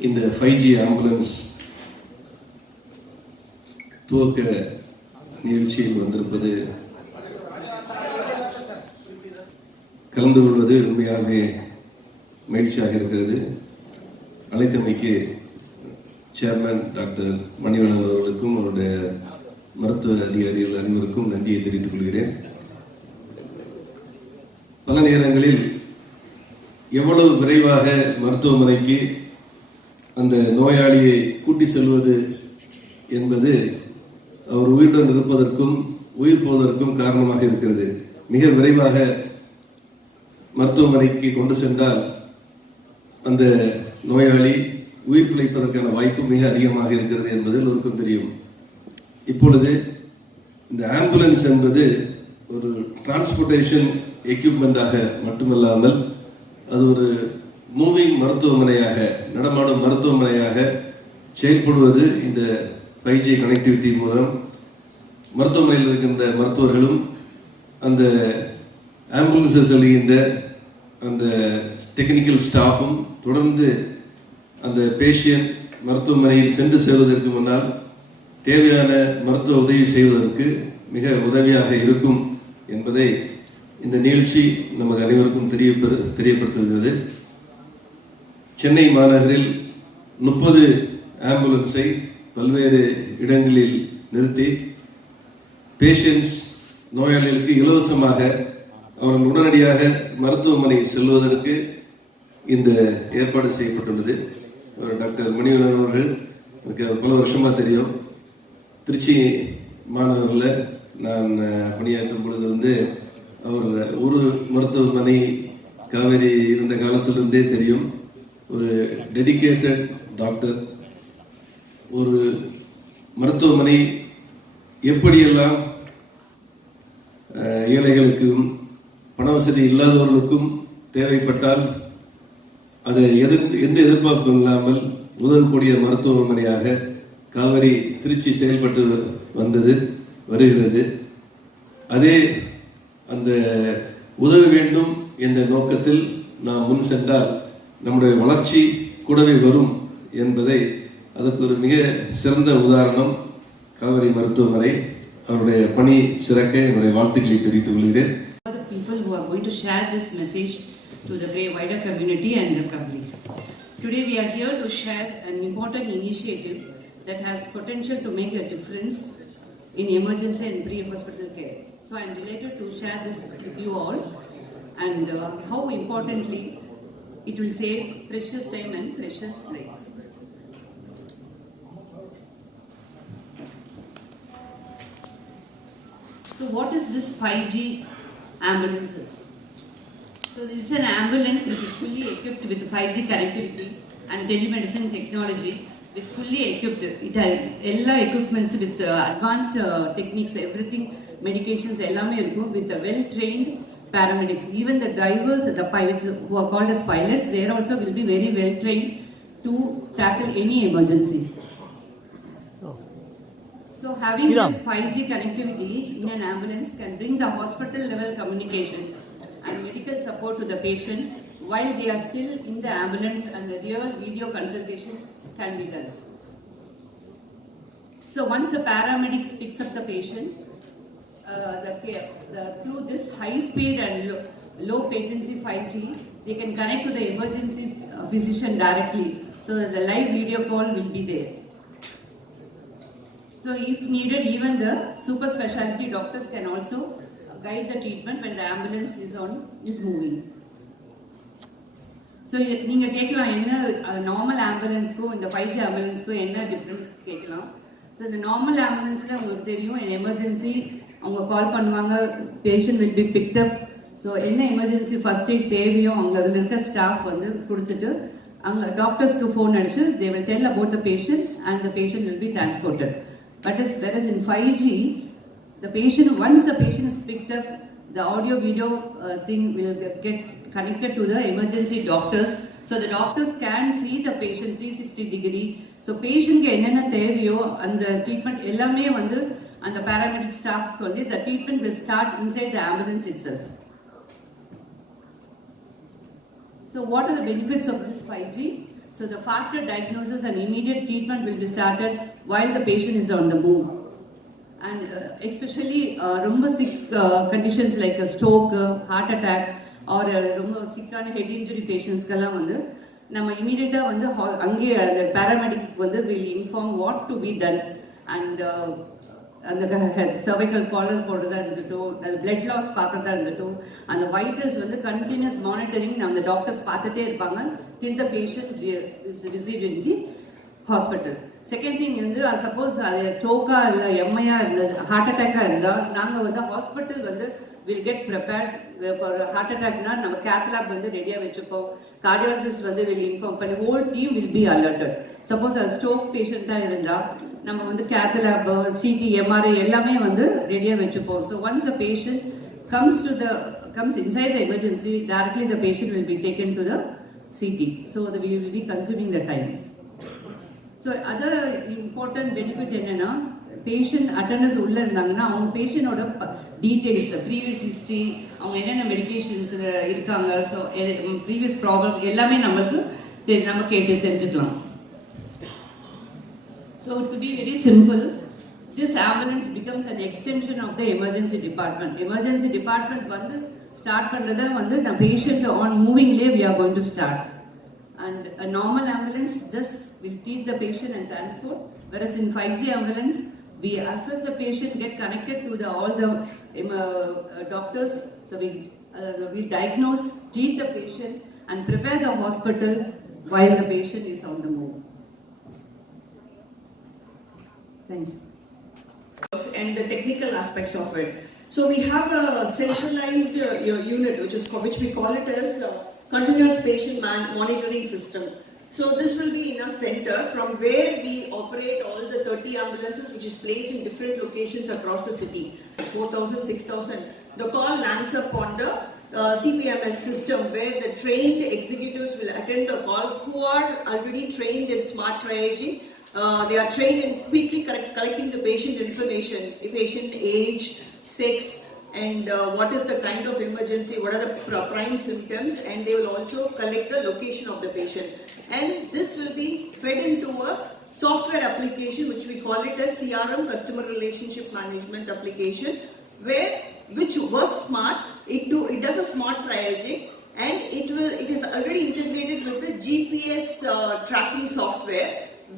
இந்த 5G ambulance துவக்க நிகழ்ச்சியில் வந்திருப்பது கலந்து கொள்வது உண்மையாகவே மகிழ்ச்சியாக இருக்கிறது. அழைத்தமைக்கு சேர்மன் டாக்டர் மணிவண்ணன் அவர்களுக்கும் அவருடைய மருத்துவ அதிகாரிகள் அனைவருக்கும் நன்றியை தெரிவித்துக் கொள்கிறேன். பல நேரங்களில் எவ்வளவு விரைவாக மருத்துவமனைக்கு அந்த நோயாளியை கூட்டி செல்வது என்பது அவர் உயிருடன் இருப்பதற்கும் உயிர் போவதற்கும் காரணமாக இருக்கிறது. மிக விரைவாக மருத்துவமனைக்கு கொண்டு சென்றால் அந்த நோயாளி உயிர் பிழைப்பதற்கான வாய்ப்பு மிக அதிகமாக இருக்கிறது என்பது எல்லோருக்கும் தெரியும். இப்பொழுது இந்த ஆம்புலன்ஸ் என்பது ஒரு டிரான்ஸ்போர்ட்டேஷன் எக்யூப்மெண்டாக மட்டுமல்லாமல் அது ஒரு மூவிங் மருத்துவமனையாக, நடமாடும் மருத்துவமனையாக செயல்படுவது இந்த 5G கனெக்டிவிட்டி மூலம் மருத்துவமனையில் இருக்கின்ற மருத்துவர்களும் அந்த ஆம்புலன்ஸை செல்கின்ற அந்த டெக்னிக்கல் ஸ்டாஃபும் தொடர்ந்து அந்த பேஷண்ட் மருத்துவமனையில் சென்று சேருவதற்கு முன்னால் தேவையான மருத்துவ உதவி செய்வதற்கு மிக உதவியாக இருக்கும் என்பதை இந்த நிகழ்ச்சி நமக்கு அனைவருக்கும் தெரியப்படுத்துகிறது. சென்னை மாநகரில் 30 ஆம்புலன்ஸை பல்வேறு இடங்களில் நிறுத்தி பேஷண்ட்ஸ் நோயாளிகளுக்கு இலவசமாக அவர்கள் உடனடியாக மருத்துவமனை செல்வதற்கு இந்த ஏற்பாடு செய்யப்பட்டுள்ளது. டாக்டர் மணிவண்ணன் அவர்கள் எனக்கு பல வருஷமாக தெரியும். திருச்சி மாநகரில் நான் பணியாற்றும் பொழுது அவர் ஒரு மருத்துவமனை காவேரி இருந்த காலத்திலிருந்தே தெரியும். ஒரு டெடிகேட்டட் டாக்டர். ஒரு மருத்துவமனை எப்படியெல்லாம் ஏழைகளுக்கும் பண வசதி இல்லாதவர்களுக்கும் தேவைப்பட்டால் அதை எந்த எதிர்பார்ப்பும் இல்லாமல் உதவக்கூடிய மருத்துவமனையாக காவேரி திருச்சி செயல்பட்டு வருகிறது. அதே அந்த உதவ வேண்டும் என்ற நோக்கத்தில் நாம் முன் சென்றால் நம்முடைய வளர்ச்சி கூடவே வரும் என்பதை அதற்கு ஒரு மிக சிறந்த உதாரணம் காவேரி மருத்துவமனை. அவருடைய பணி சிறக்க என்னுடைய வாழ்த்துக்களை தெரிவித்துக் கொள்கிறேன். People who are going to share this message to the wider community and the public. Today we are here to share an important initiative that has potential to make a difference in emergency and pre-hospital care. So I am delighted to share this with you all and how importantly it will save precious time and precious lives. So what is this 5G ambulances? So this is an ambulance which is fully equipped with 5G connectivity and telemedicine technology with fully equipped. It has all equipments with advanced techniques, everything, medications, ellame irukku with well-trained paramedics. Even the drivers, the pilots who are called as pilots, they also will be very well-trained to tackle any emergencies. So having this 5G connectivity in an ambulance can bring the hospital level communication and medical support to the patient while they are still in the ambulance, and the real video consultation can be done. So once the paramedics picks up the patient, through this high speed and low latency 5G, they can connect to the emergency physician directly, so that the live video call will be there. So if needed, even the super specialty doctors can also guide the treatment when the ambulance is moving. So நீங்க கேட்கலாம், என்ன நார்மல் ஆம்புலன்ஸ்க்கும் இந்த 5G ஆம்புலன்ஸ்க்கும் என்ன டிஃப்ரென்ஸ் கேட்கலாம். ஸோ இந்த நார்மல் ஆம்புலன்ஸில் உங்களுக்கு தெரியும், எமர்ஜென்சி அவங்க கால் பண்ணுவாங்க, patient will be picked up. So என்ன எமர்ஜென்சி ஃபர்ஸ்ட் எய்ட் தேவையோ அங்கே இருக்க ஸ்டாஃப் கொடுத்துட்டு அங்கே டாக்டர்ஸ்க்கு ஃபோன் அடிச்சு they will tell about the patient and the patient will be transported. Whereas in 5G, once the patient is picked up, the audio video thing will get connected to the emergency doctors, so the doctors can see the patient 360 degree. So patient ku enna theviyo and the treatment ellame and the paramedic staff the treatment will start inside the ambulance itself. So what are the benefits of this 5G? So the faster diagnosis and immediate treatment will be started while the patient is on the move. And especially ரொம்ப sick conditions like a stroke, heart attack or ரொம்ப sick-ஆன head injury patients-க்கெல்லாம் வந்து நம்ம இமீடியட்டாக வந்து அங்கே அந்த பேராமெடிக்கு வந்து will inform what to be done. And அந்த cervical collar போடுறதா இருந்துட்டும், அது பிளட் லாஸ் பார்க்குறதா இருந்துட்டும், அந்த வைட்டல்ஸ் வந்து கண்டினியூஸ் மானிட்டரிங் அந்த டாக்டர்ஸ் பார்த்துட்டே இருப்பாங்க till the patient is received in the hospital. Second thing வந்து சப்போஸ் அது ஸ்ட்ரோக்கா இல்லை எம்ஐயா இருந்தது, ஹார்ட் அட்டாக்காக இருந்தால் நாங்கள் வந்து ஹாஸ்பிட்டல் வந்து வில் கெட் ப்ரிப்பேர்ட். ஒரு ஹார்ட் அட்டாக்னா நம்ம கேத்லாப் வந்து ரெடியாக வச்சுப்போம், கார்டியாலஜிஸ்ட் வந்து வில் இன்ஃபார்ம் பண்ணி whole team will be alerted. Suppose அது ஸ்ட்ரோக் பேஷண்ட்டாக இருந்தால் நம்ம வந்து கேத்லாப், சிடி, எம்ஆர்ஐ எல்லாமே வந்து ரெடியாக வச்சுப்போம். So once the patient comes inside the emergency, directly the patient will be taken to the CT. So we will be consuming the time. So other important benefit என்னன்னா patient attenders உள்ளே இருந்தாங்கன்னா அவங்க பேஷண்டோட details, previous history, அவங்க என்னென்ன மெடிகேஷன்ஸ் இருக்காங்க, so previous problem எல்லாமே நம்ம கேட்டு தெரிஞ்சுக்கலாம். So to be very simple, this ambulance becomes an extension of the emergency department. Emergency department வந்து ஸ்டார்ட் பண்ணுறத வந்து the patient on moving lay we are going to start. And a normal ambulance just will treat the patient and transport, whereas in 5G ambulance we assess the patient, get connected to all the doctors, so we diagnose, treat the patient and prepare the hospital while the patient is on the move. Thank you. And the technical aspects of it. So we have a centralized unit which we call it as continuous patient monitoring system. So this will be in a center from where we operate all the 30 ambulances which is placed in different locations across the city. 4,000, 6,000. The call lands up on the CPMS system where the trained executives will attend the call who are already trained in smart triaging. They are trained in quickly collecting the patient information, the patient age, sex, and what is the kind of emergency, what are the prime symptoms, and they will also collect the location of the patient. And this will be fed into a software application which we call it as CRM, Customer Relationship Management application, which works smart. It does a smart triaging, and it is already integrated with the GPS tracking software,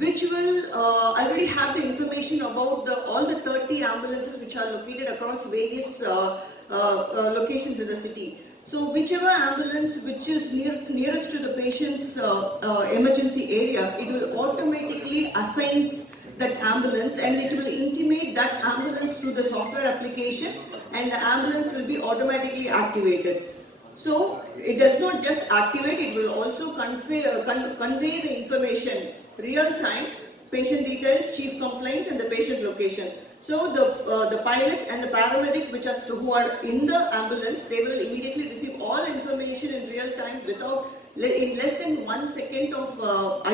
which will already have the information about all the 30 ambulances which are located across various locations in the city. So whichever ambulance which is nearest to the patient's emergency area, it will automatically assign that ambulance and it will intimate that ambulance through the software application, and the ambulance will be automatically activated. So it does not just activate, it will also convey the information real time, patient details, chief complaints, and the patient location. So the pilot and the paramedic who are in the ambulance, they will immediately receive all information in real time in less than 1 second of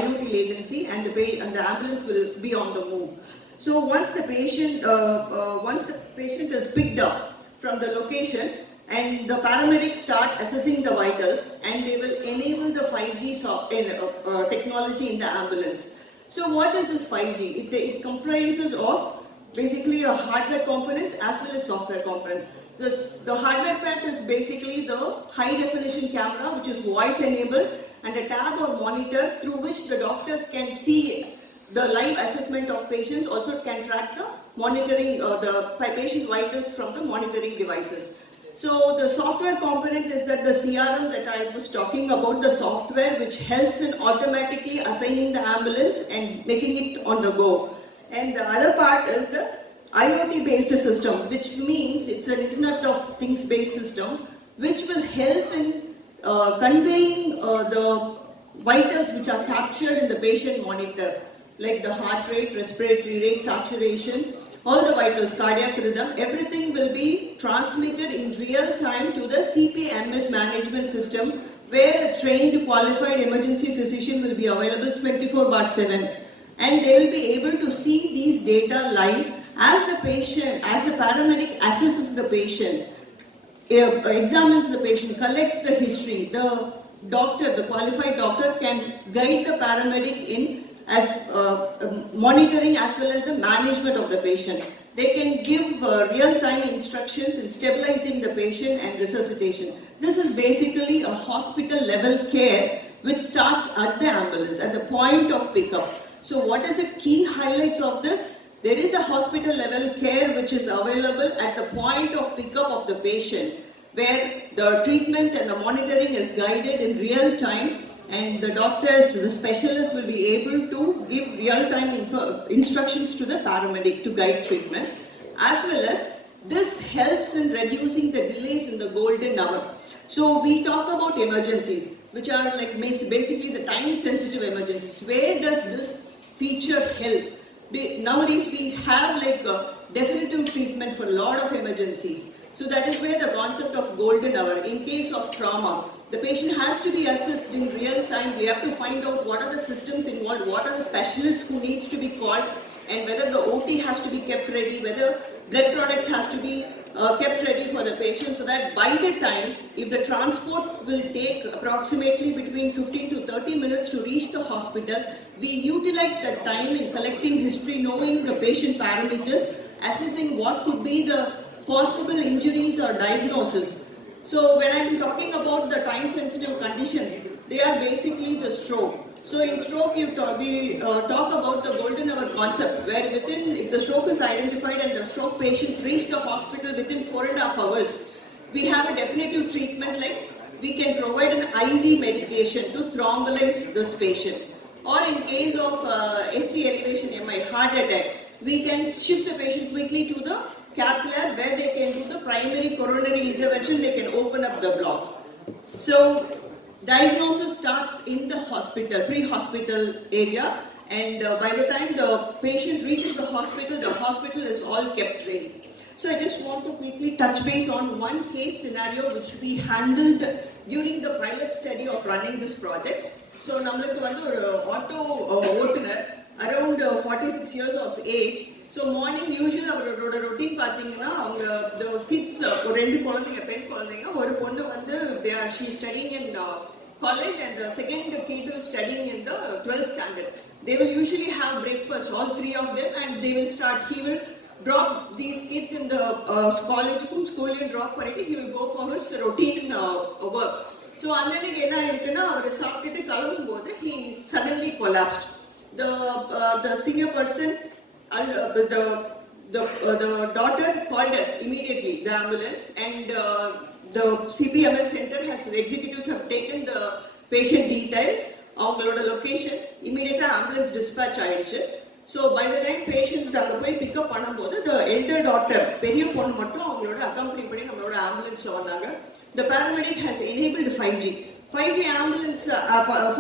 IoT latency, and the ambulance will be on the move. So once the patient is picked up from the location, and the paramedics start assessing the vitals, and they will enable the 5G technology in the ambulance. So what is this 5G? It comprises of basically a hardware components as well as software components. The hardware part is basically the high definition camera which is voice enabled, and a tab or monitor through which the doctors can see the live assessment of patients, also can track the monitoring the patient vitals from the monitoring devices. So the software component is that the CRM that I was talking about, the software which helps in automatically assigning the ambulance and making it on the go. And the other part is the IoT based system, which means it's an Internet of Things based system which will help in conveying the vitals which are captured in the patient monitor, like the heart rate, respiratory rate, saturation, all the vitals, cardiac rhythm, everything will be transmitted in real time to the CPMS management system, where a trained qualified emergency physician will be available 24/7, and they will be able to see these data live as the paramedic assesses the patient, examines the patient, collects the history, the doctor, the qualified doctor, can guide the paramedic in as monitoring as well as the management of the patient. They can give real-time instructions in stabilizing the patient and resuscitation. This is basically a hospital-level care which starts at the ambulance, at the point of pickup. So what is the key highlights of this? There is a hospital-level care which is available at the point of pickup of the patient, where the treatment and the monitoring is guided in real time, and the doctors, the specialists will be able to give real-time instructions to the paramedic to guide treatment, as well as this helps in reducing the delays in the golden hour. So we talk about emergencies, which are like basically the time-sensitive emergencies. Where does this feature help? Nowadays we have like a definitive treatment for a lot of emergencies. So that is where the concept of golden hour. In case of trauma, the patient has to be assessed in real time. We have to find out what are the systems involved, what are the specialists who needs to be called, and whether the OT has to be kept ready, whether blood products has to be kept ready for the patient, so that by the time, if the transport will take approximately between 15 to 30 minutes to reach the hospital, we utilize that time in collecting history, knowing the patient parameters, assessing what could be the possible injuries or diagnosis. So when I'm talking about the time-sensitive conditions, they are basically the stroke. So in stroke, we talk about the golden hour concept, where if the stroke is identified and the stroke patients reach the hospital within 4.5 hours, we have a definitive treatment, like we can provide an IV medication to thrombolyze this patient. Or in case of ST elevation MI, heart attack, we can shift the patient quickly to the cath lab, where they can do the primary coronary intervention, they can open up the block. So diagnosis starts in the hospital, pre-hospital area, and by the time the patient reaches the hospital is all kept ready. So I just want to quickly touch base on one case scenario which we handled during the pilot study of running this project. So நம்மளுக்கு வந்து ஒரு ஆட்டோ ஓட்டுநர் அரௌண்ட் 46 years of age. So morning usual அவரோட ரொட்டீன் பார்த்தீங்கன்னா அவங்க கிட்ஸ் ஒரு 2 குழந்தைங்க, பெண் குழந்தைங்க, ஒரு பொண்ணு வந்து she studying in college, and the second kid is studying in the 12th standard. They will usually have breakfast, all 3 of them, and they will start, he will drop these kids in the college, school and drop parity, he will go for his routine work. So அன்னைக்கு என்ன ஆயிருக்குன்னா, அவர் சாப்பிட்டுட்டு கிளம்பும் போது he suddenly collapsed. The senior person, the daughter called us immediately, the ambulance, and the CPMS center has, the executives have taken the patient details, அவங்களோட location, immediate ambulance dispatch ஆயிடுச்சு. So by the time patient அங்க போய் பிக்கப் பண்ணும்போது, the elder daughter, பெரிய பொண்ணு மட்டும் அவங்களோட அக்கம்பெனி பண்ணி நம்மளோட ஆம்புலன்ஸ்ல வந்தாங்க. The paramedic has enabled 5G ambulance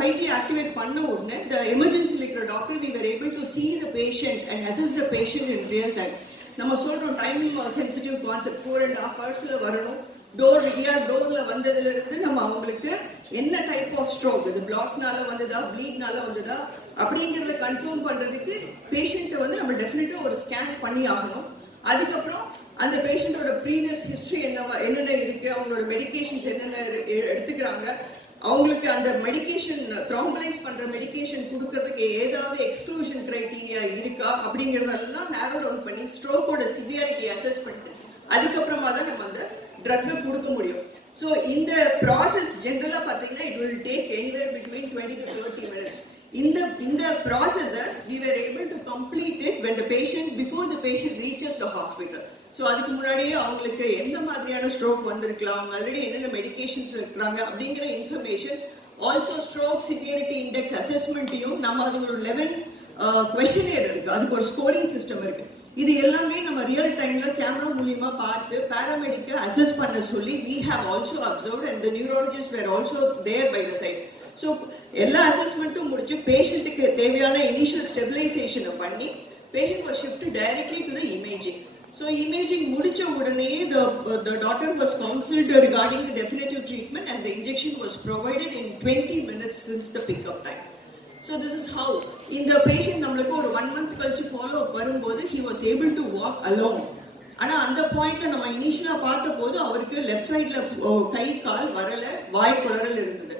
5G activate பண்ண உடனே the emergency இருக்கிற doctor, we were able to see the patient and assess the patient in real time. நம்ம சொல்றோம் டைம் சென்சிட்டிவ் கான்செப்ட் 4.5 hours வரணும். டோர்ல வந்ததுல இருந்து நம்ம அவங்களுக்கு என்ன டைப் ஆஃப் ஸ்ட்ரோக், இது பிளாக்னால வந்ததா, ப்ளீட்னால வந்ததா அப்படிங்கறத கன்ஃபார்ம் பண்றதுக்கு பேஷண்ட்டை வந்து நம்ம டெஃபினட்டா ஒரு ஸ்கேன் பண்ணி ஆகணும். அதுக்கப்புறம் அந்த பேஷண்டோட ப்ரீவியஸ் ஹிஸ்டரி என்னென்ன இருக்கு, அவங்களோட மெடிகேஷன்ஸ் என்னென்ன எடுத்துக்கிறாங்க, அவங்களுக்கு அந்த மெடிகேஷன் த்ராம்பலைஸ் பண்ற மெடிகேஷன் கொடுக்கறதுக்கு ஏதாவது எக்ஸ்க்ளூஷன் கிரைட்டீரியா இருக்கா அப்படிங்கறதெல்லாம் நேரோ டவுன் பண்ணி ஸ்ட்ரோக்கோட சிவியாரிட்டி அசஸ் பண்ணிட்டு அதுக்கப்புறமா தான் நம்ம அந்த ட்ரக்கை கொடுக்க முடியும். ஸோ இந்த ப்ராசஸ் ஜென்ரலா பார்த்தீங்கன்னா it will take anywhere between 20 to 30 minutes. இந்த ப்ராசஸை we were able to complete it when the patient, before the patient reaches the hospital. So அதுக்கு முன்னாடியே அவங்களுக்கு எந்த மாதிரியான ஸ்ட்ரோக் வந்திருக்கலாம், அவங்க ஆல்ரெடி என்னென்ன மெடிகேஷன்ஸ் இருக்கிறாங்க அப்படிங்கிற information, also stroke severity index அசஸ்மெண்ட்டையும் நம்ம அது ஒரு 11 questionnaire இருக்கு, அதுக்கு ஒரு ஸ்கோரிங் சிஸ்டம் இருக்கு. இது எல்லாமே நம்ம ரியல் டைம்ல கேமரா மூலியமா பார்த்து பேராமெடிக்கை அசஸ் பண்ண சொல்லி we have also observed, and the neurologists were also there by the side. So எல்லா அசஸ்மெண்ட்டும் முடிச்சு பேஷண்ட்டுக்கு தேவையான இனிஷியல் ஸ்டெபிலைசேஷனை பண்ணி patient was shifted directly to the imaging. So imaging முடிச்ச உடனே the daughter was counseled regarding the definitive treatment, and the injection was provided in 20 minutes since the pickup time. So this is how in the patient நம்மளுக்கு ஒரு 1 month கழிச்சு follow up வரும்போது he was able to walk alone. ஆனா அந்த பாயிண்ட்ல நம்ம இனிஷியலா பார்த்த போது அவருக்கு லெஃப்ட் சைடுல கை கால் வரல, வாய் குளறல் இருந்தது.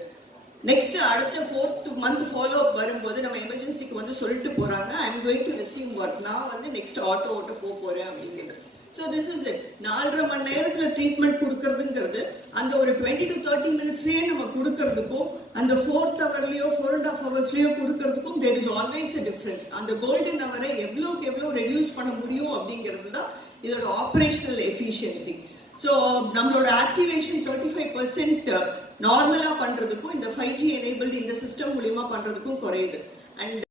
நெக்ஸ்ட் அடுத்த 4th month ஃபாலோ அப் வரும்போது நம்ம எமர்ஜென்சிக்கு வந்து சொல்லிட்டு போறாங்க I am going to receive work, நான் வந்து நெக்ஸ்ட் ஆட்டோ போறேன் அப்படிங்கிறது. So this is it. 4.5 மணி நேரத்துல ட்ரீட்மெண்ட் கொடுக்கறதுங்கிறது அந்த ஒரு 20 to 30 minutesலயே நம்ம கொடுக்கறதுக்கும் அந்த 4th hourலயோ 4.5 hoursலயோ கொடுக்கறதுக்கும் there is always a difference. அந்த கோல்டன் ஹவரை எவ்வளோக்கு எவ்வளோ ரெடியூஸ் பண்ண முடியும் அப்படிங்கிறது தான் இதோட ஆப்ரேஷனல் எஃபிஷியன்சி. ஸோ நம்மளோட ஆக்டிவேஷன் 35% நார்மலா பண்றதுக்கும் இந்த 5G எனேபிள்டு இந்த சிஸ்டம் மூலியமா பண்றதுக்கும் குறையுது. அண்ட்